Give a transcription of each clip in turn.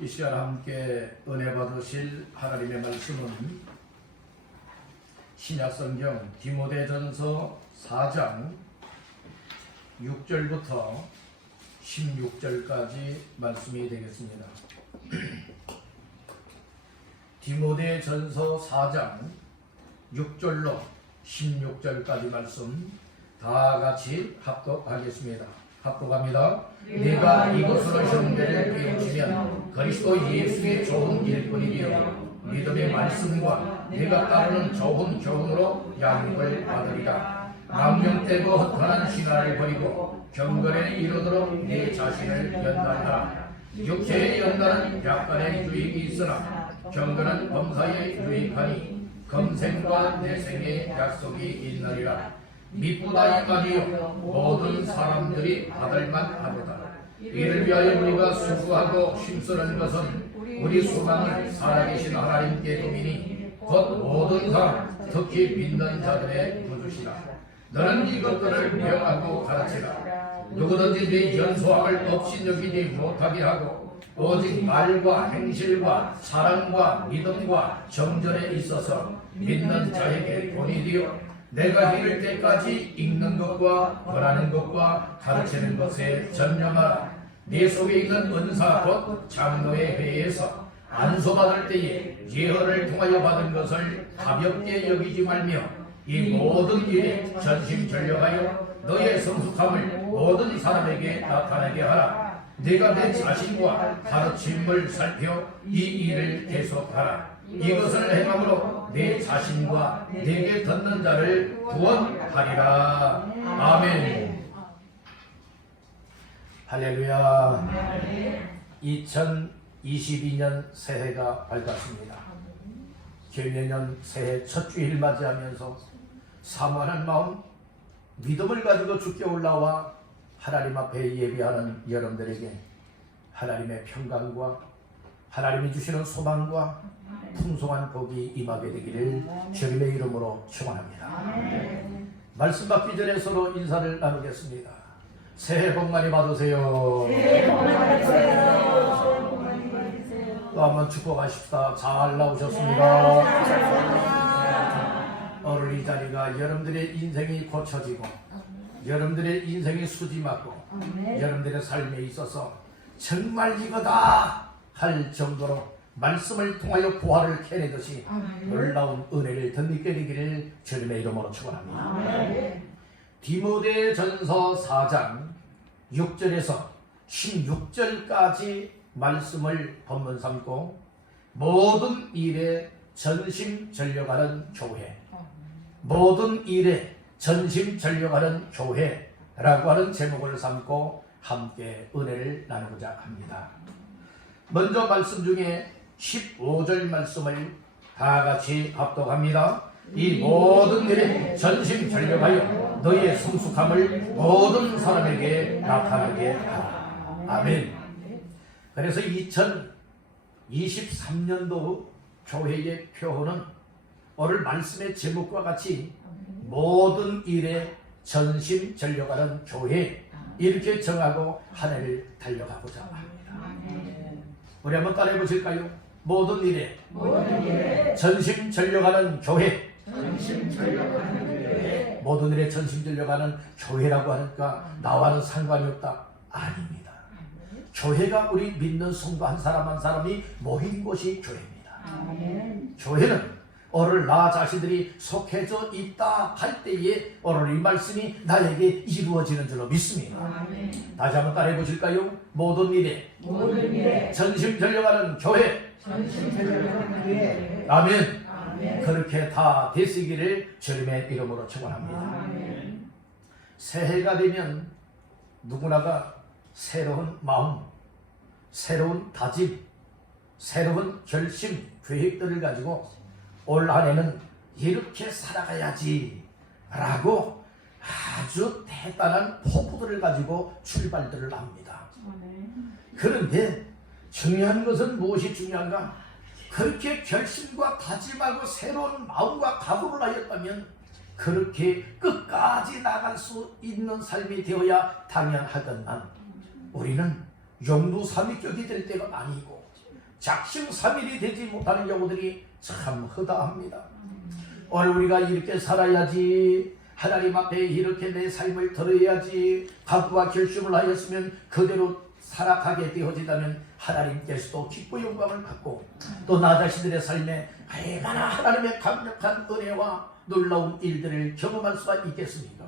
이 시간 함께 은혜 받으실 하나님의 말씀은 신약성경 디모데전서 4장 6절부터 16절까지 말씀이 되겠습니다. 디모데전서 4장 6절로 16절까지 말씀 다 같이 합독하겠습니다. 합독합니다. 내가 이것으로 형제를 깨우치면 그리스도 예수의 좋은 일꾼이며 믿음의 말씀과 내가 따르는 좋은 교훈으로 양육을 받으리라. 망령되고 헛되는 신화를 버리고 경건에 이르도록 내 자신을 연단하라. 육체의 연단은 약간의 유익이 있으나 경건은 범사에 유익하니 검생과 내생의 약속이 있느니라. 미쁘다 이말이요 모든 사람들이 받을만 하도다. 이를 위하여 우리가 수고하고 힘쓰는 것은 우리 소망을 살아계신 하나님께 두미니 곧 모든 사람 특히 믿는 자들의 구주시라. 너는 이것들을 명하고 가르치라. 누구든지 네 연소함을 없이 여기지 못하게 하고 오직 말과 행실과 사랑과 믿음과 정전에 있어서 믿는 자에게 본이 되어 내가 이를 때까지 읽는 것과 권하는 것과 가르치는 것에 전념하라. 네 속에 있는 은사 곧 장로의 회에서 안수받을 때에 예언을 통하여 받은 것을 가볍게 여기지 말며 이 모든 일에 전심전력하여 너의 성숙함을 모든 사람에게 나타나게 하라. 네가 내 자신과 가르침을 살펴 이 일을 계속하라. 이것을 행함으로 내 자신과 내게 듣는 자를 구원하리라. 아멘. 할렐루야. 2022년 새해가 밝았습니다. 개묘년 새해 첫 주일 맞이하면서 사모하는 마음, 믿음을 가지고 주께 올라와 하나님 앞에 예배하는 여러분들에게 하나님의 평강과 하나님이 주시는 소망과 풍성한 복이 임하게 되기를 주님의 이름으로 축원합니다. 말씀 받기 전에 서로 인사를 나누겠습니다. 새해 복 많이 받으세요. 새해 복 많이 받으세요. 또 한번 축복하십시다. 잘 나오셨습니다. 오늘 이 자리가 여러분들의 인생이 고쳐지고 여러분들의 인생이 수지맞고 여러분들의 삶에 있어서 정말 이거다 할 정도로 말씀을 통하여 부활을 캐내듯이 놀라운 은혜를 덧입게 되기를 주님의 이름으로 축원합니다. 디모데전서 4장 6절에서 16절까지 말씀을 본문 삼고 모든 일에 전심전력하는 교회, 모든 일에 전심전력하는 교회라고 하는 제목을 삼고 함께 은혜를 나누고자 합니다. 먼저 말씀 중에 15절 말씀을 다 같이 합독합니다. 이 모든 일에 전심전력하여 너희의 성숙함을 모든 사람에게 나타나게 하라. 아멘. 그래서 2023년도 교회의 표어는 오늘 말씀의 제목과 같이 모든 일에 전심전력하는 교회 이렇게 정하고 한 해를 달려가고자 합니다. 우리 한번 따라해 보실까요? 모든 일에 전심전력하는 교회. 모든 일에 전심전력하는 교회라고 하니까 나와는 상관이 없다. 아닙니다. 교회가 우리 믿는 성도 한 사람 한 사람이 모인 곳이 교회입니다. 교회는 오늘 나 자신들이 속해져 있다 할 때에 오늘 이 말씀이 나에게 이루어지는 줄로 믿습니다. 다시 한번 따라해 보실까요? 모든 일에 전심전력하는 교회. 아멘. 그렇게 다 되시기를 주님의 이름으로 축원합니다. 새해가 되면 누구나가 새로운 마음, 새로운 다짐, 새로운 결심, 계획들을 가지고 올 한해는 이렇게 살아가야지 라고 아주 대단한 포부들을 가지고 출발들을 합니다. 그런데 중요한 것은 무엇이 중요한가? 그렇게 결심과 다짐하고 새로운 마음과 각오를 하였다면 그렇게 끝까지 나갈 수 있는 삶이 되어야 당연하건만 우리는 용두삼위격이 될 때가 아니고 작심삼일이 되지 못하는 경우들이 참 허다합니다. 오늘 우리가 이렇게 살아야지, 하나님 앞에 이렇게 내 삶을 드려야지 각오와 결심을 하였으면 그대로 살아가게 되어지다면 하나님께서도 기뻐 영광을 받고 또 나 자신들의 삶에 얼마나 하나님의 강력한 은혜와 놀라운 일들을 경험할 수가 있겠습니까?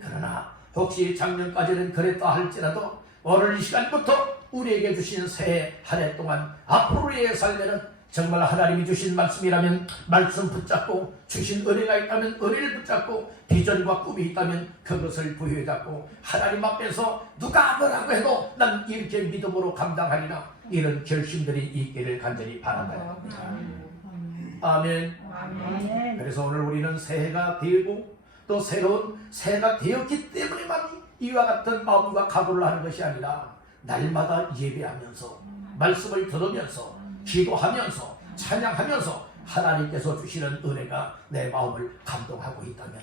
그러나 혹시 작년까지는 그랬다 할지라도 오늘 이 시간부터 우리에게 주신 새해 한 해 동안 앞으로의 삶에는 정말 하나님이 주신 말씀이라면 말씀 붙잡고, 주신 은혜가 있다면 은혜를 붙잡고, 비전과 꿈이 있다면 그것을 부여해 잡고 하나님 앞에서 누가 뭐라고 해도 난 이렇게 믿음으로 감당하리라, 이런 결심들이 있기를 간절히 바란다. 아멘. 그래서 오늘 우리는 새해가 되고 또 새로운 새해가 되었기 때문에만 이와 같은 마음과 각오를 하는 것이 아니라 날마다 예배하면서 말씀을 들으면서 기도하면서 찬양하면서 하나님께서 주시는 은혜가 내 마음을 감동하고 있다면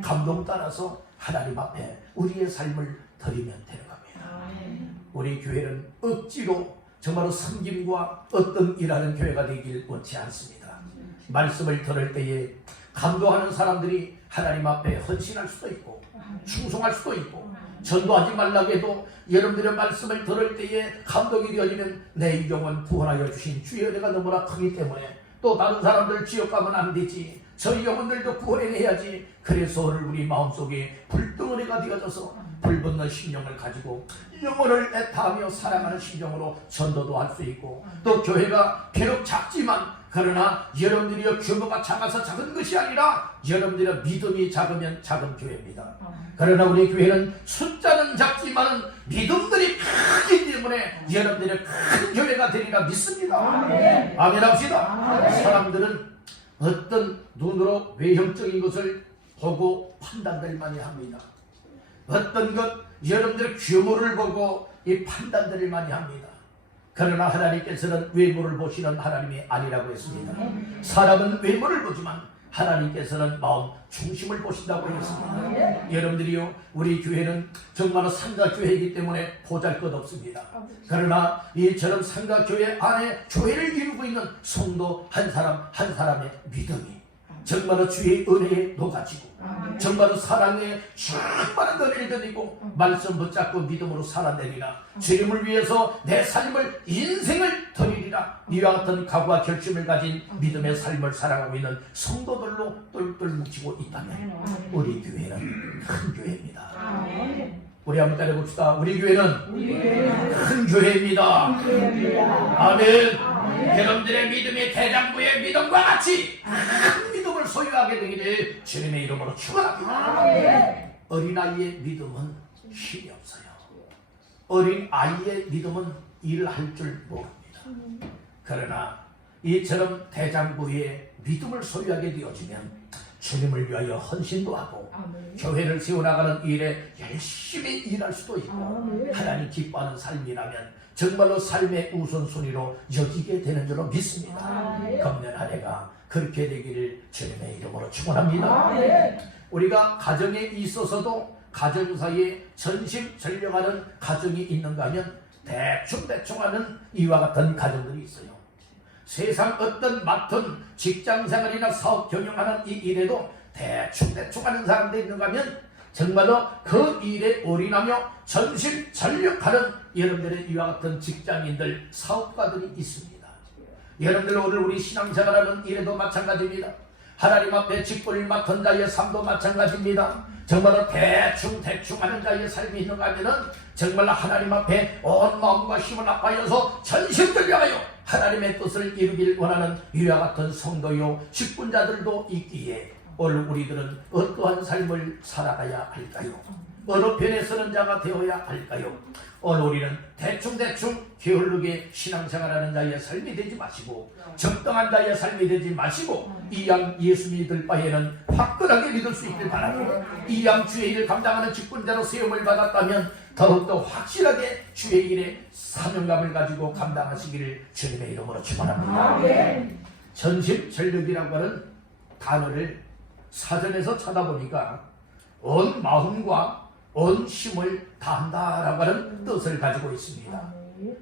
감동 따라서 하나님 앞에 우리의 삶을 드리면 되는 겁니다. 우리 교회는 억지로 정말로 섬김과 어떤 일하는 교회가 되길 원치 않습니다. 말씀을 들을 때에 감동하는 사람들이 하나님 앞에 헌신할 수도 있고 충성할 수도 있고, 전도하지 말라고 해도 여러분들의 말씀을 들을 때에 감동이 되어지면 내 영혼 구원하여 주신 주의 은혜가 너무나 크기 때문에 또 다른 사람들 지옥 가면 안 되지, 저희 영혼들도 구원해야지. 그래서 오늘 우리 마음속에 불덩어리가 되어져서 불붙는 심령을 가지고 영혼을 애타하며 사랑하는 심정으로 전도도 할 수 있고, 또 교회가 비록 작지만 그러나 여러분들의 규모가 작아서 작은 것이 아니라 여러분들의 믿음이 작으면 작은 교회입니다. 그러나 우리 교회는 숫자는 작지만 믿음들이 크기 때문에 여러분들의 큰 교회가 되리라 믿습니다. 아멘 합시다. 사람들은 어떤 눈으로 외형적인 것을 보고 판단들 많이 합니다. 어떤 것 여러분들의 규모를 보고 이 판단들을 많이 합니다. 그러나 하나님께서는 외모를 보시는 하나님이 아니라고 했습니다. 사람은 외모를 보지만 하나님께서는 마음 중심을 보신다고 했습니다. 여러분들이요, 우리 교회는 정말 상가교회이기 때문에 보잘것없습니다. 그러나 이처럼 상가교회 안에 교회를 이루고 있는 성도 한 사람 한 사람의 믿음이 정말로 주의 은혜에 녹아지고 정말로 사랑에 충만한 은혜를 드리고 말씀 붙잡고 믿음으로 살아내리라, 주님을 위해서 내 삶을 인생을 드리리라, 이와 같은 각오와 결심을 가진 믿음의 삶을 살아가고 있는 성도들로 똘똘 뭉치고 있다면 우리 교회는 큰 교회입니다. 우리 한번 따라해봅시다. 우리 교회는 큰 교회입니다. 아멘. 여러분들의 믿음이 대장부의 믿음과 같이 큰 믿음을 소유하게 되기를 주님의 이름으로 축원합니다. 어린아이의 믿음은 힘이 없어요. 어린아이의 믿음은 일을 할 줄 모릅니다. 그러나 이처럼 대장부의 믿음을 소유하게 되어지면 주님을 위하여 헌신도 하고 교회를 세워나가는 일에 열심히 일할 수도 있고 하나님 기뻐하는 삶이라면 정말로 삶의 우선순위로 여기게 되는 줄로 믿습니다. 금년 한 해가 그렇게 되기를 주님의 이름으로 축원합니다. 우리가 가정에 있어서도 가정 사이에 전심전력하는 가정이 있는가 하면 대충 하는 이와 같은 가정들이 있어요. 세상 어떤 맡은 직장생활이나 사업 경영하는 이 일에도 대충 하는 사람들이 있는가 하면 정말로 그 일에 올인하며 전심전력하는 여러분들의 이와 같은 직장인들, 사업가들이 있습니다. 여러분들 오늘 우리 신앙생활하는 일에도 마찬가지입니다. 하나님 앞에 직분을 맡은 자의 삶도 마찬가지입니다. 정말로 대충 하는 자의 삶이 있는가 하면은 정말로 하나님 앞에 온 마음과 힘을 합하여서 전심전력하여 하나님의 뜻을 이루길 원하는 이와 같은 성도요 직분자들도 있기에 오늘 우리들은 어떠한 삶을 살아가야 할까요? 어느 편에 서는 자가 되어야 할까요? 오늘 우리는 대충 게을르게 신앙생활하는 자의 삶이 되지 마시고 적당한 자의 삶이 되지 마시고 이 양 예수 믿을 바에는 화끈하게 믿을 수 있길 바랍니다. 이 양 주의 일을 감당하는 직분자로 세움을 받았다면 더욱더 확실하게 주의 일에 사명감을 가지고 감당하시기를 주님의 이름으로 축원합니다. 전심전력이라고 하는 단어를 사전에서 찾아보니까 온 마음과 온 힘을 다한다라고 하는 뜻을 가지고 있습니다.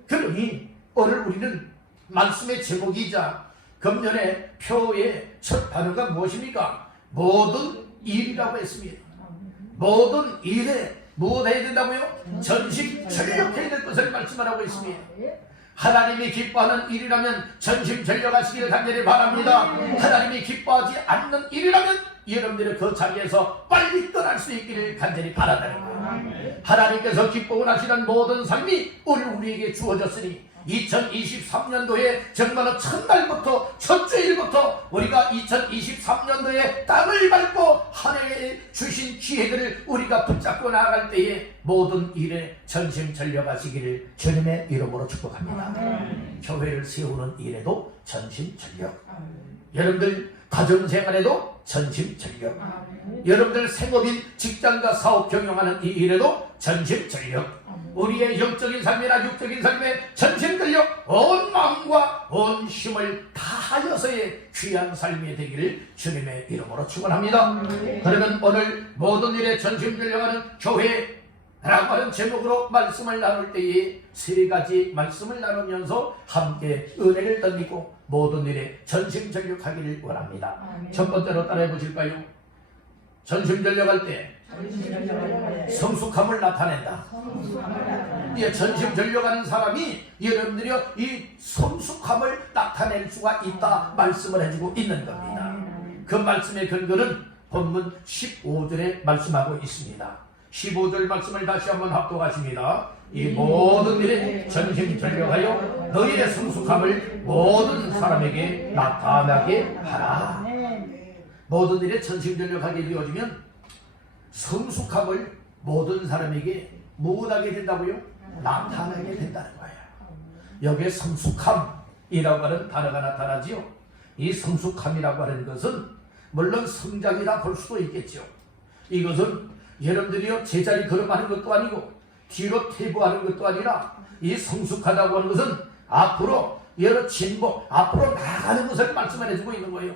그러니 오늘 우리는 말씀의 제목이자 금년의 표의 첫 단어가 무엇입니까? 모든 일이라고 했습니다. 모든 일에 무엇 해야 된다고요? 전심전력해야 될 것을 말씀하라고 했습니다. 하나님이 기뻐하는 일이라면 전심전력하시기를 간절히 바랍니다. 하나님이 기뻐하지 않는 일이라면 여러분들이 그 자리에서 빨리 떠날 수 있기를 간절히 바란다는 거예요. 하나님께서 기뻐 원하시는 모든 삶이 오늘 우리에게 주어졌으니 2023년도에 정말로 첫날부터 첫 주일부터 우리가 2023년도에 땅을 밟고 하나님의 주신 기회들을 우리가 붙잡고 나아갈 때에 모든 일에 전심전력하시기를 주님의 이름으로 축복합니다. 교회를 세우는 일에도 전심전력, 여러분들 가정생활에도 전심전력, 여러분들 생업인 직장과 사업 경영하는 이 일에도 전심전력, 우리의 영적인 삶이나 육적인 삶에 전심전력, 온 마음과 온 힘을 다하여서의 귀한 삶이 되기를 주님의 이름으로 축원합니다. 그러면 오늘 모든 일에 전심전력하는 교회라고 하는 제목으로 말씀을 나눌 때에 세 가지 말씀을 나누면서 함께 은혜를 던지고 모든 일에 전심전력하기를 원합니다. 첫 번째로 따라해 보실까요? 전심전력할 때 성숙함을 나타낸다. 전심전력하는 사람이 여러분들이 이 성숙함을 나타낼 수가 있다 말씀을 해주고 있는 겁니다. 그 말씀의 근거는 본문 15절에 말씀하고 있습니다. 15절 말씀을 다시 한번 합독하십니다. 이 모든 일에 전심전력하여 너희의 성숙함을 모든 사람에게 나타나게 하라. 모든 일에 전심전력하게 되어지면 성숙함을 모든 사람에게 무엇하게 된다고요? 나타나게 된다는 거예요. 여기에 성숙함이라고 하는 단어가 나타나지요. 이 성숙함이라고 하는 것은 물론 성장이라 볼 수도 있겠죠. 이것은 여러분들이요 제자리 걸음하는 것도 아니고 뒤로 퇴보하는 것도 아니라 이 성숙하다고 하는 것은 앞으로 여러 진보, 앞으로 나가는 것을 말씀해주고 있는 거예요.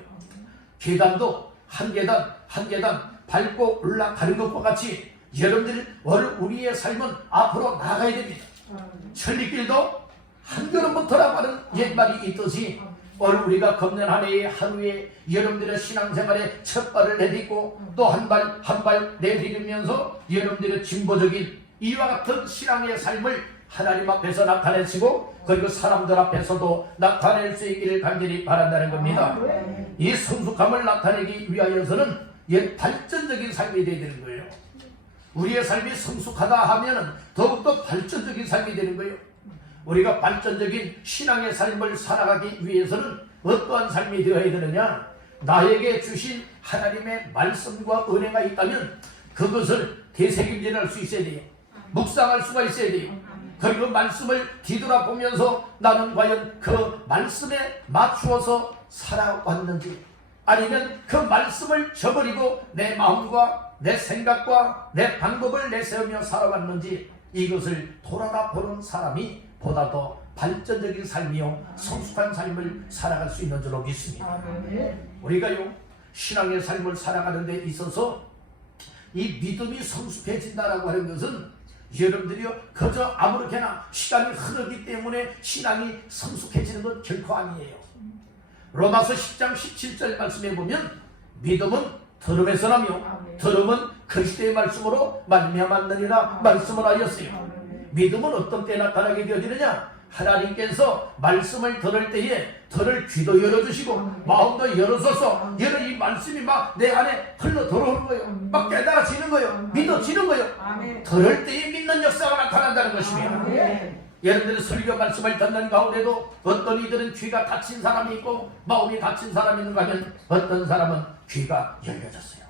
계단도 한 계단 한 계단 밟고 올라가는 것과 같이 여러분들 우리의 삶은 앞으로 나가야 됩니다. 천리길도 한 걸음부터라고 하는 옛말이 있듯이 오늘 우리가 금년 한 해의 하루에 여러분들의 신앙생활에 첫 발을 내딛고 또 한 발 한 발 내딛으면서 여러분들의 진보적인 이와 같은 신앙의 삶을 하나님 앞에서 나타내시고 그리고 사람들 앞에서도 나타낼 수 있기를 간절히 바란다는 겁니다. 이 성숙함을 나타내기 위하여서는 발전적인 삶이 되어야 되는 거예요. 우리의 삶이 성숙하다 하면 더욱더 발전적인 삶이 되는 거예요. 우리가 발전적인 신앙의 삶을 살아가기 위해서는 어떠한 삶이 되어야 되느냐? 나에게 주신 하나님의 말씀과 은혜가 있다면 그것을 되새김질할 수 있어야 돼요. 묵상할 수가 있어야 돼요. 그리고 말씀을 뒤돌아보면서 나는 과연 그 말씀에 맞추어서 살아왔는지 아니면 그 말씀을 저버리고 내 마음과 내 생각과 내 방법을 내세우며 살아왔는지 이것을 돌아다 보는 사람이 보다 더 발전적인 삶이요 성숙한 삶을 살아갈 수 있는 줄로 믿습니다. 우리가요 신앙의 삶을 살아가는 데 있어서 이 믿음이 성숙해진다라고 하는 것은 여러분들이요 그저 아무렇게나 시간이 흐르기 때문에 신앙이 성숙해지는 건 결코 아니에요. 로마서 10장 17절 말씀에 보면 믿음은 들음에서 나며 들음은 그리스도의 말씀으로 말미암았느니라 말씀을 하였어요. 믿음은 어떤 때 나타나게 되어지느냐? 하나님께서 말씀을 들을 때에 들을 귀도 열어주시고 마음도 열어줘서 여러 이 말씀이 막 내 안에 흘러 들어오는 거예요. 막 깨달아지는 거예요. 믿어지는 거예요. 들을 때에 믿는 역사가 나타난다는 것입니다. 여러분들은 설교 말씀을 듣는 가운데도 어떤 이들은 귀가 닫힌 사람이 있고 마음이 닫힌 사람이 있는가 하면 어떤 사람은 귀가 열려졌어요.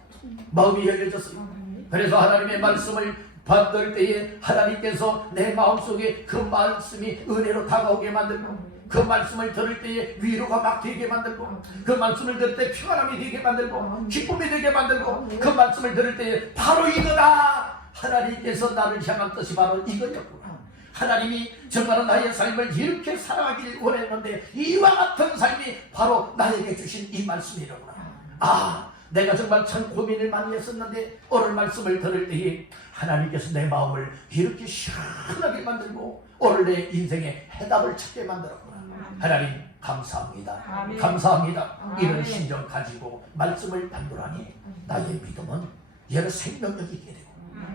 마음이 열려졌어요. 그래서 하나님의 말씀을 받을 때에 하나님께서 내 마음속에 그 말씀이 은혜로 다가오게 만들고 그 말씀을 들을 때에 위로가 막 되게 만들고 그 말씀을 들을 때 평안함이 되게 만들고 기쁨이 되게 만들고 그 말씀을 들을 때에 바로 이거다! 하나님께서 나를 향한 뜻이 바로 이거였구나. 하나님이 정말 나의 삶을 이렇게 살아가길 원했는데 이와 같은 삶이 바로 나에게 주신 이 말씀이로구나. 아, 내가 정말 참 고민을 많이 했었는데 오늘 말씀을 들을 때에 하나님께서 내 마음을 이렇게 시원하게 만들고 오늘 내 인생의 해답을 찾게 만들었구나. 하나님 감사합니다. 아멘. 감사합니다. 아멘. 이런 심정 가지고 말씀을 받노라니 나의 믿음은 여러 생명력이 있게 되고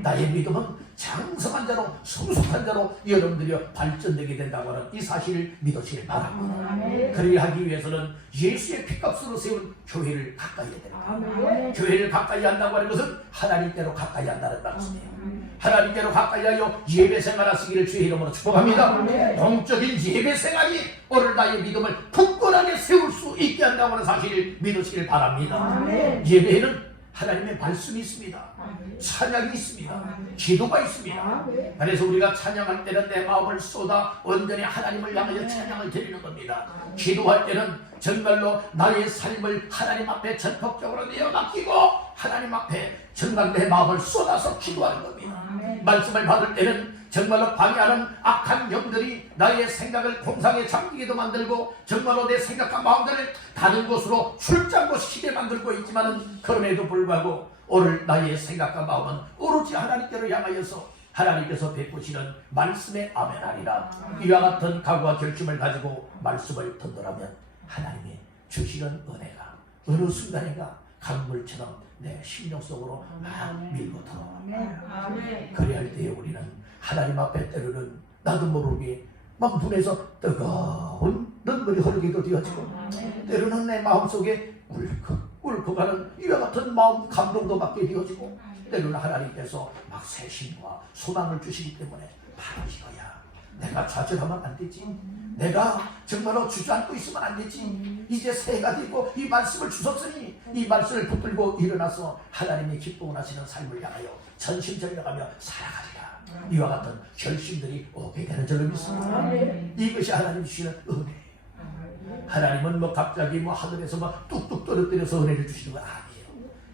나의 믿음은 장성한 자로 성숙한 자로 여러분들이 발전되게 된다고 하는 이 사실을 믿으시길 바랍니다. 아멘. 그리하기 하기 위해서는 예수의 피값으로 세운 교회를 가까이 해야 됩니다. 아멘. 교회를 가까이 한다고 하는 것은 하나님께로 가까이 한다는 말씀이에요. 하나님께로 가까이 하여 예배 생활하시기를 주의 이름으로 축복합니다. 아멘. 영적인 예배 생활이 오늘 나의 믿음을 굳건하게 세울 수 있게 한다고 하는 사실을 믿으시길 바랍니다. 아멘. 예배에는 하나님의 말씀이 있습니다. 아멘. 찬양이 있습니다. 아멘. 기도가 있습니다. 아멘. 그래서 우리가 찬양할 때는 내 마음을 쏟아 온전히 하나님을 향하여 찬양을 드리는 겁니다. 기도할 때는 정말로 나의 삶을 하나님 앞에 전폭적으로 내어 맡기고 하나님 앞에 정말 내 마음을 쏟아서 기도하는 겁니다. 아멘. 말씀을 받을 때는 정말로 방해하는 악한 영들이 나의 생각을 공상에 잠기게도 만들고 정말로 내 생각과 마음들을 다른 곳으로 출장고 시키게 만들고 있지만은 그럼에도 불구하고 오늘 나의 생각과 마음은 오로지 하나님께로 향하여서 하나님께서 베푸시는 말씀에 아멘하리라. 이와 같은 각오와 결심을 가지고 말씀을 듣노라면 하나님이 주시는 은혜가 어느 순간인가 강물처럼 내 심령 속으로 막 밀고 들어옵니다. 아멘. 아멘. 그래야 때에 우리는 하나님 앞에 때로는 나도 모르게 막 눈에서 뜨거운 눈물이 흐르기도 되어지고 아멘. 때로는 내 마음속에 울컥하는 이와 같은 마음 감동도 받게 되어지고 때로는 하나님께서 막 새심과 소망을 주시기 때문에 바로 이거야. 내가 좌절하면 안 되지. 내가 정말로 주저앉고 있으면 안 되지. 이제 새해가 되고 이 말씀을 주셨으니 이 말씀을 붙들고 일어나서 하나님이 기뻐 하시는 삶을 향하여 전심전력하며 살아가리라. 이와 같은 결심들이 오게 되는 줄로 믿습니다. 아멘. 이것이 하나님 주시는 은혜예요. 하나님은 뭐 갑자기 뭐 하늘에서 막 뚝뚝 떨어뜨려서 은혜를 주시는 건 아니에요.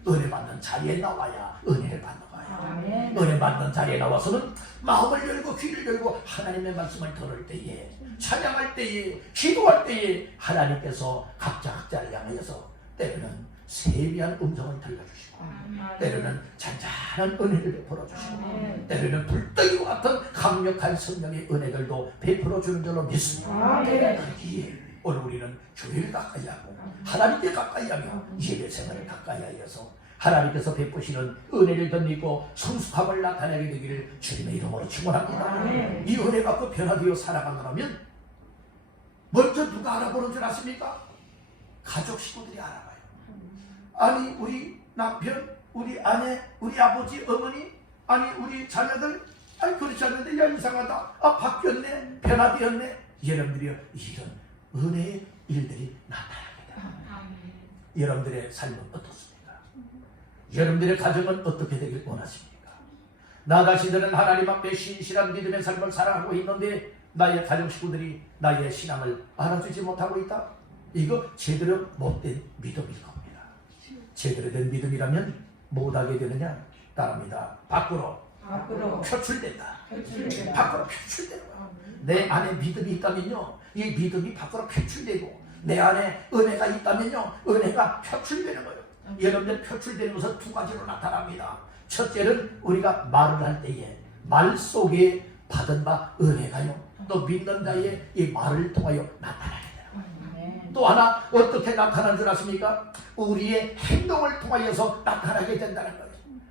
은혜 받는 자리에 나와야 은혜를 받는 거예요. 아멘. 은혜 받는 자리에 나와서는 마음을 열고 귀를 열고 하나님의 말씀을 들을 때에 찬양할 때에 기도할 때에 하나님께서 각자를 향하여서 때로는 세미한 음성을 들려주시고 때로는 잔잔한 은혜를 베풀어 주시고 때로는 불덩이와 같은 강력한 성령의 은혜들도 베풀어 주는 줄로 믿습니다. 그기에 오늘 우리는 교회를 가까이 하고 하나님께 가까이 하며 예배 생활을 가까이 하여서 하나님께서 베푸시는 은혜를 덧입고 성숙함을 나타내게 되기를 주님의 이름으로 축원합니다. 이 은혜 받고 변화되어 살아가려면 먼저 누가 알아보는 줄 아십니까? 가족 식구들이 알아봐요. 아니 우리 남편, 우리 아내, 우리 아버지, 어머니, 아니 우리 자녀들, 아니 그렇지 않는데 야 이상하다, 아 바뀌었네, 변화되었네. 여러분들이요 이런 은혜의 일들이 나타납니다. 여러분들의 삶은 어떻습니까? 여러분들의 가정은 어떻게 되길 원하십니까? 나 자신들은 하나님 앞에 신실한 믿음의 삶을 살아가고 있는데 나의 가정 식구들이 나의 신앙을 알아주지 못하고 있다? 이거 제대로 못된 믿음일 겁니다. 제대로 된 믿음이라면 못하게 되느냐? 따릅니다. 밖으로 표출된다. 밖으로 표출된다. 내 안에 믿음이 있다면요, 이 믿음이 밖으로 표출되고 내 안에 은혜가 있다면요, 은혜가 표출되는 거예요. 여러분들 표출되는 것은 두 가지로 나타납니다. 첫째는 우리가 말을 할 때에 말 속에 받은 바 은혜가요, 또 믿는 자의 이 말을 통하여 나타나게 돼요. 또 하나 어떻게 나타난 줄 아십니까? 우리의 행동을 통하여서 나타나게 된다는 거예요.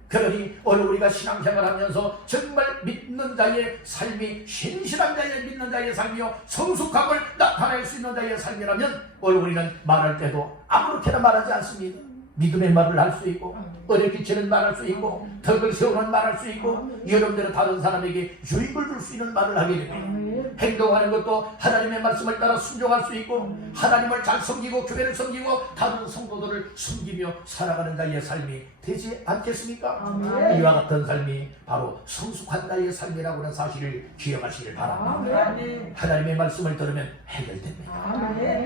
그러니 오늘 우리가 신앙생활하면서 정말 믿는 자의 삶이 신실한 자의 믿는 자의 삶이요 성숙함을 나타낼 수 있는 자의 삶이라면 오늘 우리는 말할 때도 아무렇게나 말하지 않습니다. 믿음의 말을 할 수 있고 은혜 끼치는 말할 수 있고 덕을 세우는 말할 수 있고 여러분들은 다른 사람에게 유익을 줄 수 있는 말을 하게 됩니다. 행동하는 것도 하나님의 말씀을 따라 순종할 수 있고 하나님을 잘 섬기고 교회를 섬기고 다른 성도들을 섬기며 살아가는 자의 삶이 되지 않겠습니까? 이와 같은 삶이 바로 성숙한 자의 삶이라고 하는 사실을 기억하시길 바랍니다. 하나님의 말씀을 들으면 해결됩니다.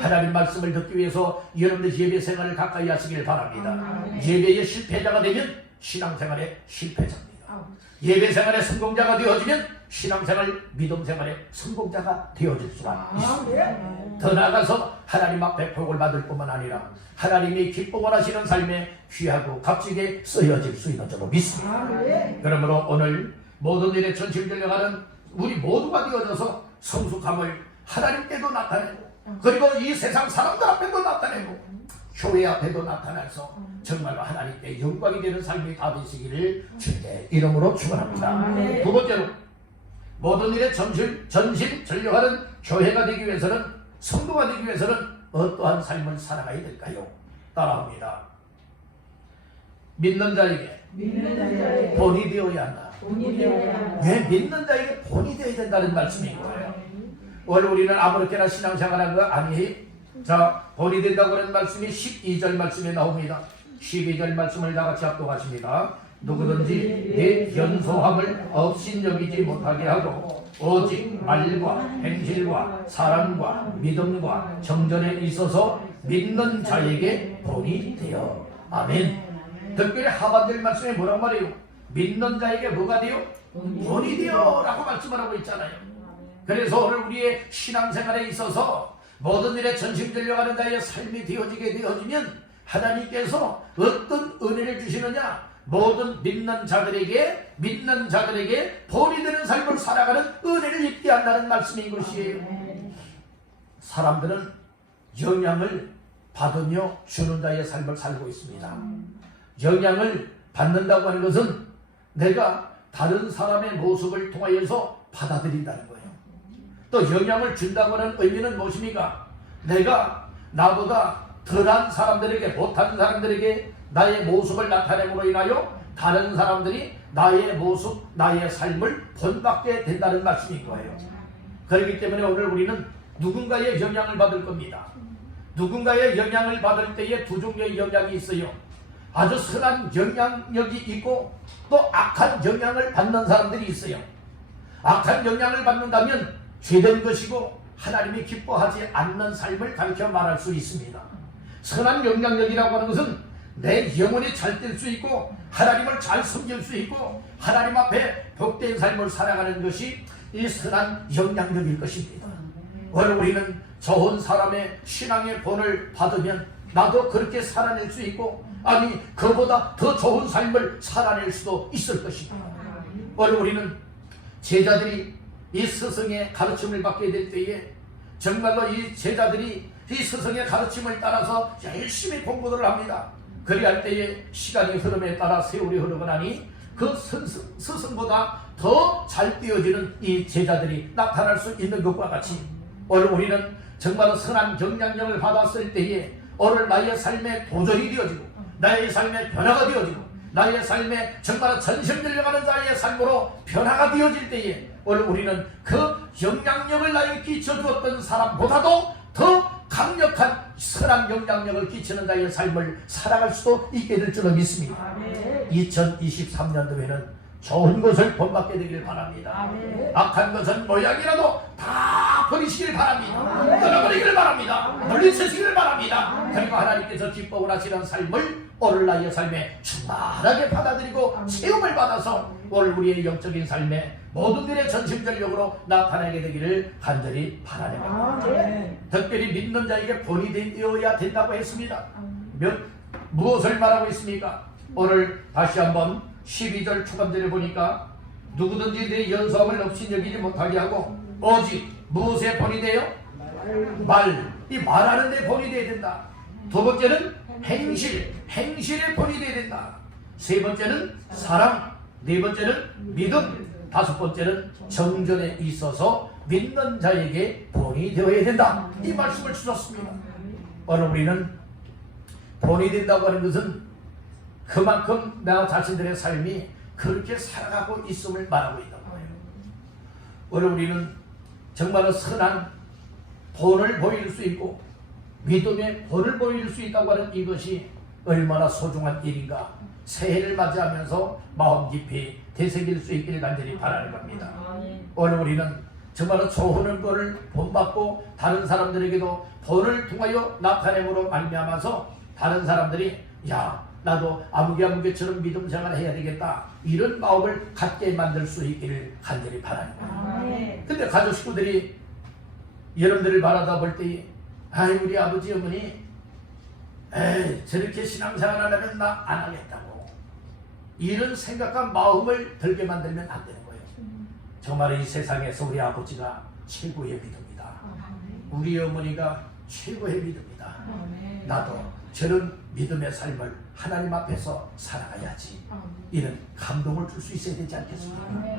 하나님 말씀을 듣기 위해서 여러분들 예배 생활을 가까이 하시길 바랍니다. 예배의 실패자가 되면 신앙생활의 실패자입니다. 예배 생활의 성공자가 되어지면 신앙생활, 믿음생활의 성공자가 되어질 수가 있습니다. 아멘. 더 나아가서 하나님 앞에 복을 받을 뿐만 아니라 하나님이 기뻐 원하시는 삶에 귀하고 값지게 쓰여질 수 있는 줄로 믿습니다. 아멘. 그러므로 오늘 모든 일에 전심 전력하는 우리 모두가 되어져서 성숙함을 하나님께도 나타내고 그리고 이 세상 사람들 앞에도 나타내고 교회 앞에도 나타나서 정말로 하나님께 영광이 되는 삶이 다 되시기를 주님의 이름으로 축원합니다. 아멘. 두 번째로 모든 일에 전심 전력하는 교회가 되기 위해서는, 성도가 되기 위해서는 어떠한 삶을 살아가야 될까요? 따라합니다. 믿는 자에게 믿는 자에게 본이 되어야 한다. 본이 되어야 한다. 왜 믿는 자에게 본이 되어야 된다는 말씀인 거예요. 원래 우리는 아무렇게나 신앙생활한 거 아니에요. 자, 본이 된다고 하는 말씀이 12절 말씀에 나옵니다. 12절 말씀을 다 같이 합독하십니다. 누구든지 내 연소함을 업신여기지 못하게 하고 오직 말과 행실과 사랑과 믿음과 정전에 있어서 믿는 자에게 본이 되어. 아멘. 특별히 하반절 말씀에 뭐라고 말해요? 믿는 자에게 뭐가 되어? 본이 되어 라고 말씀을 하고 있잖아요. 그래서 오늘 우리의 신앙생활에 있어서 모든 일에 전심전력하는 자의 삶이 되어지게 되어지면 하나님께서 어떤 은혜를 주시느냐? 모든 믿는 자들에게 본이 되는 삶을 살아가는 은혜를 입게 한다는 말씀인 것이에요. 사람들은 영향을 받으며 주는 자의 삶을 살고 있습니다. 영향을 받는다고 하는 것은 내가 다른 사람의 모습을 통하여서 받아들인다는 거예요. 또 영향을 준다고 하는 의미는 무엇입니까? 내가 나보다 덜한 사람들에게, 못한 사람들에게 나의 모습을 나타냄으로 인하여 다른 사람들이 나의 모습, 나의 삶을 본받게 된다는 말씀인 거예요. 그렇기 때문에 오늘 우리는 누군가의 영향을 받을 겁니다. 누군가의 영향을 받을 때에 두 종류의 영향이 있어요. 아주 선한 영향력이 있고 또 악한 영향을 받는 사람들이 있어요. 악한 영향을 받는다면 죄된 것이고 하나님이 기뻐하지 않는 삶을 가르쳐 말할 수 있습니다. 선한 영향력이라고 하는 것은 내 영혼이 잘 될 수 있고 하나님을 잘 섬길 수 있고 하나님 앞에 복된 삶을 살아가는 것이 이 선한 영향력일 것입니다. 오늘 우리는 좋은 사람의 신앙의 본을 받으면 나도 그렇게 살아낼 수 있고, 아니 그보다 더 좋은 삶을 살아낼 수도 있을 것입니다. 오늘 우리는 제자들이 이 스승의 가르침을 받게 될 때에 정말로 이 제자들이 이 스승의 가르침을 따라서 열심히 공부를 합니다. 그리할 때에 시간의 흐름에 따라 세월이 흐르고 나니 그 스승보다 더 잘 되어지는 이 제자들이 나타날 수 있는 것과 같이 오늘 우리는 정말로 선한 영향력을 받았을 때에 오늘 나의 삶에 도전이 되어지고 나의 삶에 변화가 되어지고 나의 삶에 정말 전심전력하는 자의 삶으로 변화가 되어질 때에 오늘 우리는 그 영향력을 나에게 끼쳐주었던 사람보다도 더 강력한 선한 영향력을 끼치는 자의 삶을 살아갈 수도 있게 될 줄로 믿습니다. 2023년도에는 좋은 것을 본받게 되길 바랍니다. 악한 것은 모양이라도 다 버리시길 바랍니다. 떠나버리기를 바랍니다. 물리치시기를 바랍니다. 그리고 하나님께서 기뻐 원하시는 삶을 오늘 나의 삶에 충만하게 받아들이고 체험을 받아서 오늘 우리의 영적인 삶에 모든 일에 전심전력으로 나타나게 되기를 간절히 바라옵니다. 특별히 믿는 자에게 본이 되어야 된다고 했습니다. 무엇을 말하고 있습니까? 오늘 다시 한번 12절 초반절에 보니까 누구든지 내 연소함을 없이 여기지 못하게 하고 오직 무엇에 본이 돼요? 이 말하는 데 본이 되어야 된다. 두 번째는 행실에 본이 되어야 된다. 세 번째는 사랑, 네 번째는 믿음, 다섯 번째는 정전에 있어서 믿는 자에게 본이 되어야 된다. 이 말씀을 주셨습니다. 오늘 우리는 본이 된다고 하는 것은 그만큼 나 자신들의 삶이 그렇게 살아가고 있음을 말하고 있다는 거예요. 오늘 우리는 정말로 선한 본을 보일 수 있고 믿음의 본을 보일 수 있다고 하는 이것이 얼마나 소중한 일인가. 새해를 맞이하면서 마음 깊이 되새길 수 있기를 간절히 바라는 겁니다. 오늘 우리는 정말로 좋은 본을 본받고 다른 사람들에게도 본을 통하여 나타냄으로 말미암아서 다른 사람들이 야 나도 아무개처럼 믿음 생활을 해야 되겠다. 이런 마음을 갖게 만들 수 있기를 간절히 바라는 거예요. 근데 가족 식구들이 여러분들을 바라다 볼 때, 아이, 우리 아버지, 어머니, 에이, 저렇게 신앙생활 하려면 나 안 하겠다고. 이런 생각과 마음을 들게 만들면 안 되는 거예요. 정말 이 세상에서 우리 아버지가 최고의 믿음이다. 우리 어머니가 최고의 믿음이다. 나도 저런 믿음의 삶을 하나님 앞에서 살아가야지. 이런 감동을 줄 수 있어야 되지 않겠습니까?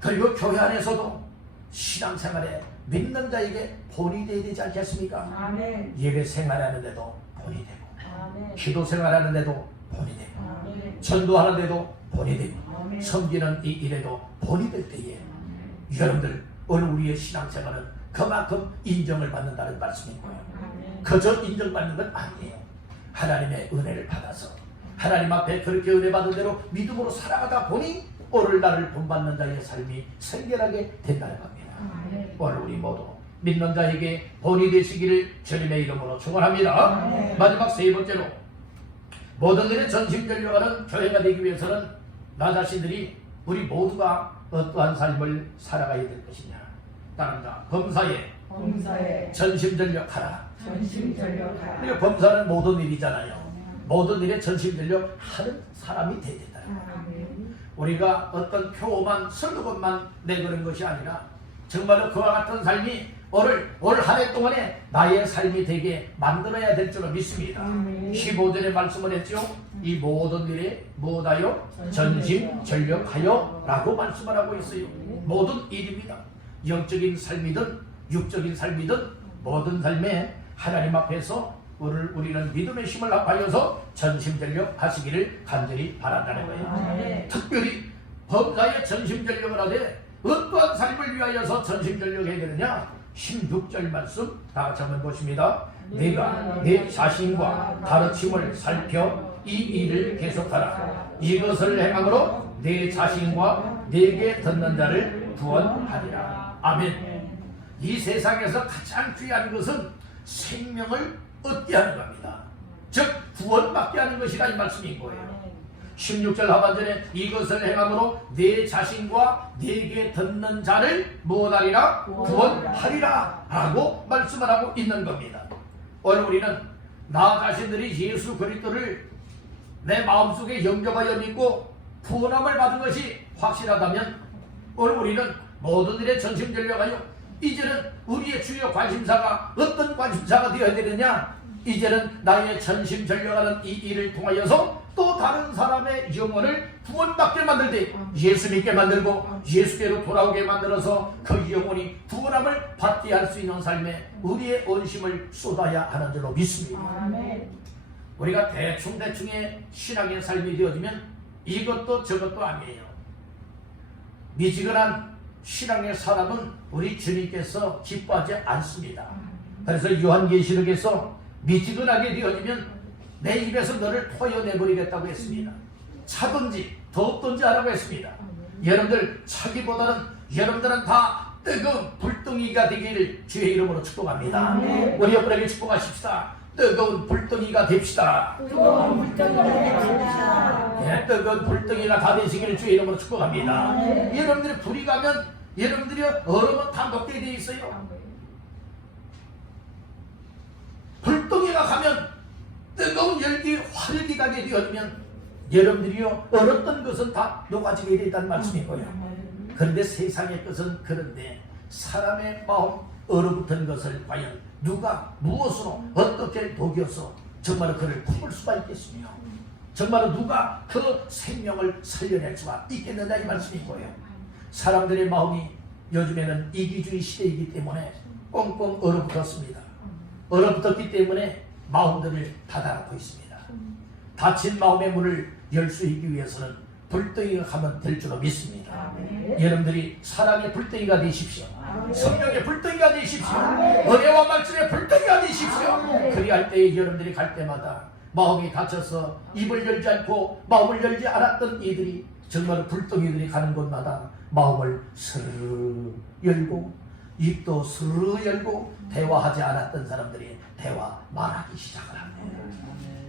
그리고 교회 안에서도 신앙생활에 믿는 자에게 본이 되어야 되지 않겠습니까? 예배 생활하는데도 본이 되고, 기도 생활하는데도 본이 되고, 전도하는데도 본이 되고, 섬기는 이 일에도 본이 될 때에 여러분들 오늘 우리의 신앙생활은 그만큼 인정을 받는다는 말씀인 거예요. 그저 인정받는 건 아니에요. 하나님의 은혜를 받아서 하나님 앞에 그렇게 은혜 받은 대로 믿음으로 살아가다 보니 오늘날을 본받는 자의 삶이 생겨나게 된다는 겁니다. 오늘 우리 모두 믿는 자에게 본이 되시기를 주님의 이름으로 축원합니다. 마지막 세 번째로, 모든 일에 전심전력하는 교회가 되기 위해서는 나 자신들이 우리 모두가 어떠한 삶을 살아가야 될 것이냐. 따른다. 범사에 전심전력하라. 그리고 범사는 모든 일이잖아요. 모든 일에 전심전력하는 사람이 되야 된다. 우리가 어떤 표만 슬로건만 내거는 것이 아니라 정말로 그와 같은 삶이 올 한 해 동안에 나의 삶이 되게 만들어야 될 줄로 믿습니다. 15절에 말씀을 했죠. 이 모든 일에 뭐다요? 전심전력하여 라고 말씀을 하고 있어요. 모든 일입니다. 영적인 삶이든 육적인 삶이든 모든 삶에 하나님 앞에서 우리는 믿음의 힘을 합하여서 전심전력 하시기를 간절히 바란다는 거예요. 특별히 범사에 전심전력을 하되 어떠한 삶을 위하여서 전심전력해야 되느냐? 16절 말씀 다 같이 한번 보십니다. 내가 내 자신과 가르침을 살펴 이 일을 계속하라. 이것을 행함으로 내 자신과 내게 듣는 자를 구원하리라. 아멘. 이 세상에서 가장 귀한 것은 생명을 얻게 하는 겁니다. 즉 구원받게 하는 것이라 이 말씀인 거예요. 16절 하반절에 이것을 행함으로 내 자신과 내게 듣는 자를 무엇하리라? 구원하리라 라고 말씀을 하고 있는 겁니다. 오늘 우리는 나 자신들이 예수 그리스도를 내 마음속에 영접하여 믿고 구원함을 받은 것이 확실하다면 오늘 우리는 모든 일에 전심전력하여 이제는 우리의 주요 관심사가 어떤 관심사가 되어야 되느냐? 이제는 나의 전심전력하는 이 일을 통하여서 또 다른 사람의 영혼을 구원받게 만들 때 예수 믿게 만들고 예수께로 돌아오게 만들어서 그 영혼이 구원함을 받게 할 수 있는 삶에 우리의 온심을 쏟아야 하는 줄로 믿습니다. 우리가 대충의 신앙의 삶이 되어지면 이것도 저것도 아니에요. 미지근한 신앙의 사람은 우리 주님께서 기뻐하지 않습니다. 그래서 요한계시록에서 미지근하게 되어지면 내 입에서 너를 토해내버리겠다고 했습니다. 차든지 덥든지 하라고 했습니다. 여러분들 차기보다는 여러분들은 다 뜨거운 불덩이가 되기를 주의 이름으로 축복합니다. 우리 옆분에게 축복하십시다. 뜨거운 불덩이가 됩시다. 뜨거운 불덩이가 다 되시기를 주의 이름으로 축복합니다. 여러분들이 불이 가면 여러분들이 얼음은 다 녹게 되어 있어요. 불덩이가 가면 뜨거운 열기, 활기 가게 되어지면 여러분들이요 얼었던 것은 다 녹아지게 되어 있다는 말씀인 거예요. 그런데 세상의 것은 그런데 사람의 마음 얼어붙은 것을 과연 누가 무엇으로 어떻게 녹여서 정말 그를 품을 수가 있겠으며 정말 누가 그 생명을 살려낼 수가 있겠느냐 이 말씀인 거예요. 사람들의 마음이 요즘에는 이기주의 시대이기 때문에 꽁꽁 얼어붙었습니다. 얼어붙었기 때문에 마음들을 닫아놓고 있습니다. 닫힌 마음의 문을 열 수 있기 위해서는 불덩이가 가면 될 줄로 믿습니다. 여러분들이 사랑의 불덩이가 되십시오. 성령의 불덩이가 되십시오. 은혜와 말씀의 불덩이가 되십시오. 그리할 때에 여러분들이 갈 때마다 마음이 닫혀서 입을 열지 않고 마음을 열지 않았던 이들이 정말 불덩이들이 가는 곳마다 마음을 스르르 열고 입도 스르르 열고 대화하지 않았던 사람들이 대화 말하기 시작을 합니다.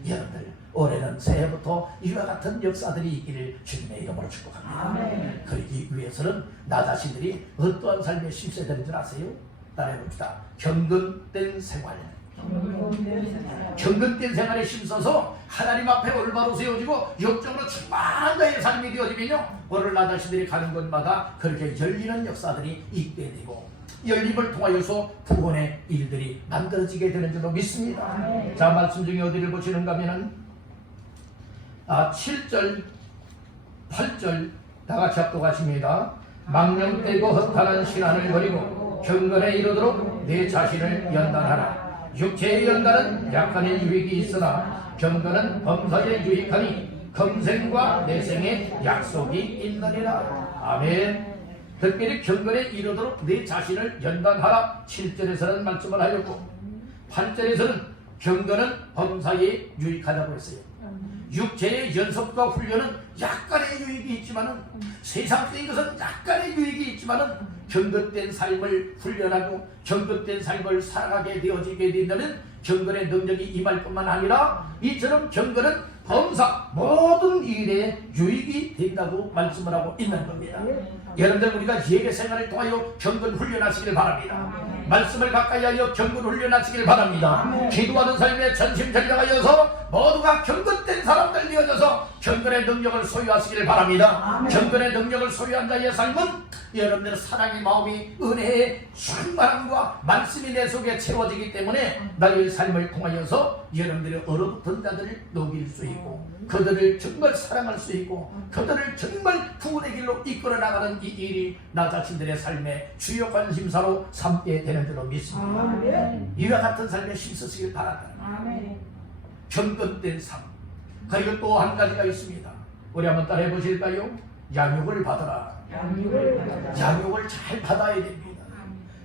여러분들 올해는 새해부터 이와 같은 역사들이 있기를 주님의 이름으로 축복합니다. 그러기 위해서는 나 자신들이 어떠한 삶에 심어야 되는 줄 아세요? 따라해봅시다. 경건된 생활. 경건된 생활에 힘써서 하나님 앞에 올바로 세워지고 영적으로 충만한 자의 삶이 되어지면요, 오늘 나 자신들이 가는 곳마다 그렇게 열리는 역사들이 있게 되고 열림을 통하여서 구원의 일들이 만들어지게 되는 줄로 믿습니다. 자, 말씀 중에 어디를 보시는가 하면은 7절 8절 다 같이 합독하십니다. 망령되고 허탄한 신앙을 버리고 경건에 이르도록 내 자신을 연단하라. 육체의 연단은 약간의 유익이 있으나 경건은 범사에 유익하니 금생과 내생의 약속이 있느니라. 아멘. 특별히 경건에 이르도록 내 자신을 연단하라. 7절에서는 말씀을 하였고 8절에서는 경건은 범사에 유익하다고 했어요. 육체의 연습과 훈련은 약간의 유익이 있지만은, 세상적인 것은 약간의 유익이 있지만은 경건된 삶을 훈련하고 경건된 삶을 살아가게 되어지게 된다면 경건의 능력이 임할 뿐만 아니라 이처럼 경건은 범사 모든 일에 유익이 된다고 말씀을 하고 있는 겁니다. 여러분들, 우리가 예배 생활을 통하여 경건 훈련하시길 바랍니다. 말씀을 가까이 하여 경건 훈련하시길 바랍니다. 기도하는 삶에 전심전력하여서 모두가 경건된 사람들 되어져서 경건의 능력을 소유하시길 바랍니다. 경건의 능력을 소유한 자의 삶은 여러분들의 사랑의 마음이 은혜의 충만함과 말씀이 내 속에 채워지기 때문에 나의 삶을 통하여서 여러분들의 얼어붙은 자들을 녹일 수 있고 그들을 정말 사랑할 수 있고 그들을 정말 구원의 길로 이끌어 나가는 이 일이 나 자신들의 삶의 주요 관심사로 삼게 되는 줄로 믿습니다. 이와 같은 삶에 힘쓰시길 바랍니다. 경건된 삶. 그리고 또 한 가지가 있습니다. 우리 한번 따라해 보실까요? 양육을 받아라. 양육을 잘 받아야 됩니다.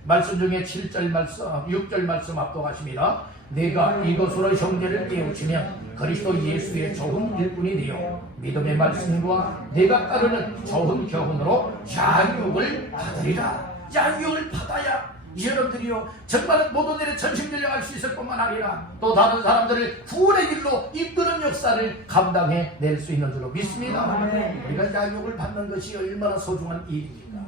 말씀 중에 7절 말씀, 6절 말씀 압독하십니다. 내가 이것으로 형제를 깨우치면 그리스도 예수의 좋은 일꾼이 되어 믿음의 말씀과 내가 따르는 좋은 교훈으로 양육을 받으리라. 양육을 받아야 여러분들이요 정말 모든 일에 전심전력할 수 있을 뿐만 아니라 또 다른 사람들을 구원의 길로 이끄는 역사를 감당해 낼 수 있는 줄로 믿습니다. 우리가 양육을 받는 것이 얼마나 소중한 일입니까?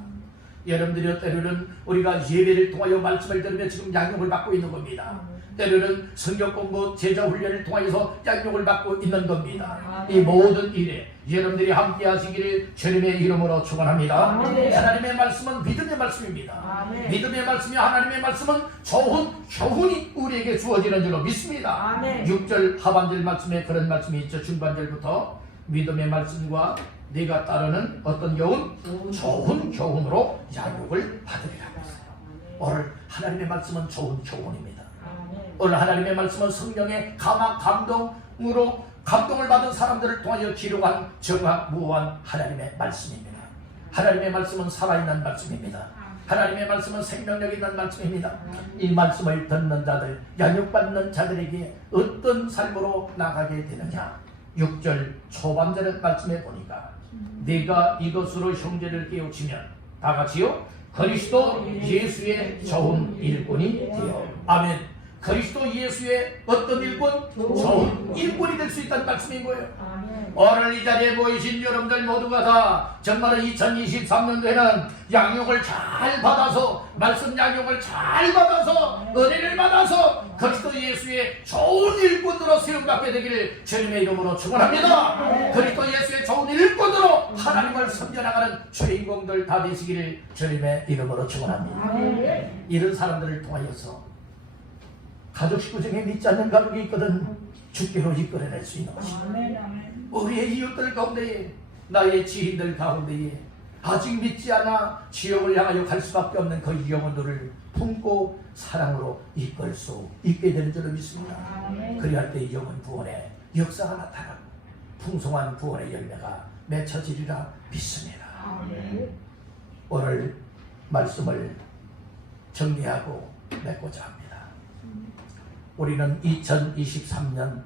여러분들이 때로는 우리가 예배를 통하여 말씀을 들으며 지금 양육을 받고 있는 겁니다. 때로는 성경 공부, 제자 훈련을 통해서 양육을 받고 있는 겁니다. 이 모든 일에 여러분들이 함께 하시기를 주님의 이름으로 축원합니다. 하나님의 말씀은 믿음의 말씀입니다. 믿음의 말씀이 하나님의 말씀은 좋은 교훈이 우리에게 주어지는 줄로 믿습니다. 6절 하반절 말씀에 그런 말씀이 있죠. 중반절부터 믿음의 말씀과 네가 따르는 어떤 교훈? 좋은 교훈으로 양육을 받으리라고 했어요. 오늘 하나님의 말씀은 좋은 교훈입니다. 오늘 하나님의 말씀은 성령의 감동으로 감동을 받은 사람들을 통하여 기록한 정확무한 하나님의 말씀입니다. 하나님의 말씀은 살아있는 말씀입니다. 하나님의 말씀은 생명력 있는 말씀입니다. 이 말씀을 듣는 자들, 양육받는 자들에게 어떤 삶으로 나가게 되느냐? 6절 초반절의 말씀에 보니까 네가 이것으로 형제를 깨우치면 다 같이요 그리스도 예수의 좋은 일꾼이 되어. 아멘. 그리스도 예수의 어떤 일꾼? 좋은 일꾼이 될 수 있다는 말씀인 거예요. 오늘 이 자리에 모이신 여러분들 모두가 다 정말 2023년도에는 양육을 잘 받아서 말씀 양육을 잘 받아서 은혜를 받아서 그리스도 예수의 좋은 일꾼으로 세움받게 되기를 주님의 이름으로 축원합니다. 그리스도 예수의 좋은 일꾼으로 하나님을 섬겨나가는 주인공들 다 되시기를 주님의 이름으로 축원합니다. 이런 사람들을 통하여서 가족 식구 중에 믿지 않는 가족이 있거든 주께로 이끌어낼 수 있는 것입니다. 우리의 이웃들 가운데에 나의 지인들 가운데에 아직 믿지 않아 지옥을 향하여 갈 수밖에 없는 그 영혼들을 품고 사랑으로 이끌 수 있게 되는 줄로 믿습니다. 그리할 때 영혼 구원의 역사가 나타나고 풍성한 구원의 열매가 맺혀지리라 믿습니다. 오늘 말씀을 정리하고 맺고자 합니다. 우리는 2023년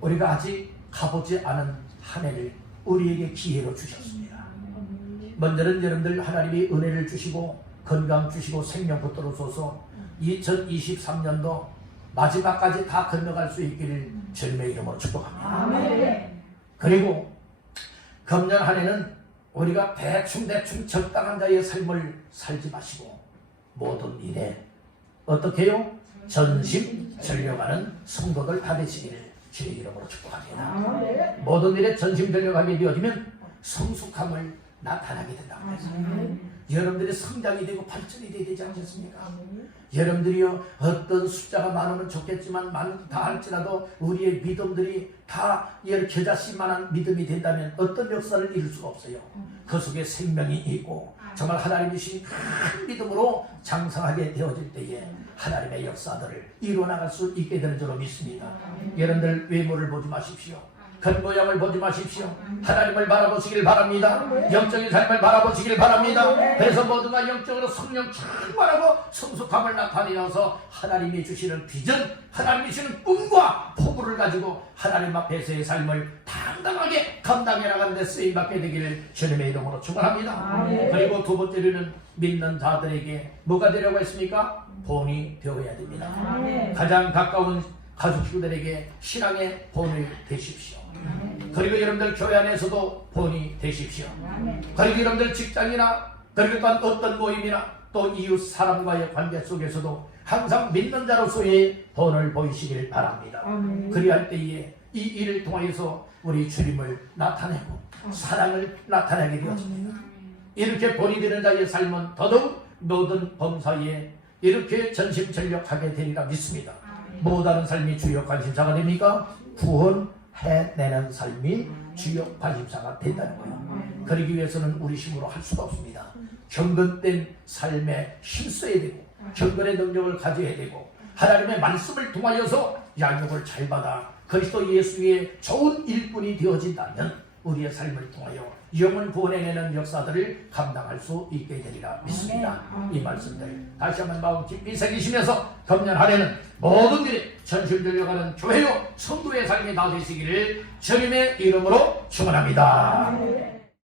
우리가 아직 가보지 않은 한 해를 우리에게 기회로 주셨습니다. 먼저는 여러분들 하나님이 은혜를 주시고 건강 주시고 생명 붙들어줘서 2023년도 마지막까지 다 건너갈 수 있기를 주님의 이름으로 축복합니다. 아멘. 그리고 금년 한 해는 우리가 대충 적당한 자의 삶을 살지 마시고 모든 일에 어떻게 해요? 전심전력하는 성도들 받으시기를 주의 이름으로 축복합니다. 아멘. 모든 일에 전심전력하게 되어지면 성숙함을 나타나게 된다. 여러분들이 성장이 되고 발전이 돼야 되지 않겠습니까? 여러분들이요, 어떤 숫자가 많으면 좋겠지만 많다 할지라도 우리의 믿음들이 다 겨자씨만한 믿음이 된다면 어떤 역사를 이룰 수가 없어요. 그 속에 생명이 있고 정말 하나님이 주신 큰 믿음으로 장성하게 되어질 때에 하나님의 역사들을 이루어나갈 수 있게 되는 줄로 믿습니다. 여러분들 외모를 보지 마십시오. 겉모양을 보지 마십시오. 하나님을 바라보시길 바랍니다. 영적인 삶을 바라보시길 바랍니다. 그래서 모두가 영적으로 성령 충만하고 성숙함을 나타내어서 하나님이 주시는 비전, 하나님이 주시는 꿈과 포부를 가지고 하나님 앞에서의 삶을 당당하게 감당해 나가는 데 쓰임받게 되기를 주님의 이름으로 축원합니다. 그리고 두 번째로는 믿는 자들에게 뭐가 되려고 했습니까? 본이 되어야 됩니다. 가장 가까운 가족 식구들에게 신앙의 본이 되십시오. 그리고 여러분들 교회 안에서도 본이 되십시오. 그리고 여러분들 직장이나 그리고 또한 어떤 모임이나 또 이웃 사람과의 관계 속에서도 항상 믿는 자로서의 본을 보이시길 바랍니다. 그리할 때에 이 일을 통해서 우리 주님을 나타내고 사랑을 나타내게 되어집니다. 이렇게 본이 되는 자의 삶은 더더욱 모든 범사에 이렇게 전심전력하게 되리라 믿습니다. 무엇하는 삶이 주요 관심사가 됩니까? 구원해내는 삶이 주요 관심사가 된다는 거예요. 그러기 위해서는 우리 힘으로 할 수가 없습니다. 경건된 삶에 힘써야 되고 경건의 능력을 가져야 되고 하나님의 말씀을 통하여서 양육을 잘 받아 그리스도 예수의 좋은 일꾼이 되어진다면 우리의 삶을 통하여 영을 구원해내는 역사들을 감당할 수 있게 되리라 믿습니다. 이 말씀들 다시 한번 마음 깊이 새기시면서 금년 한 해는 모든 일에 전심전력하는 교회요 성도의 삶이 나되시기를 주님의 이름으로 축원합니다.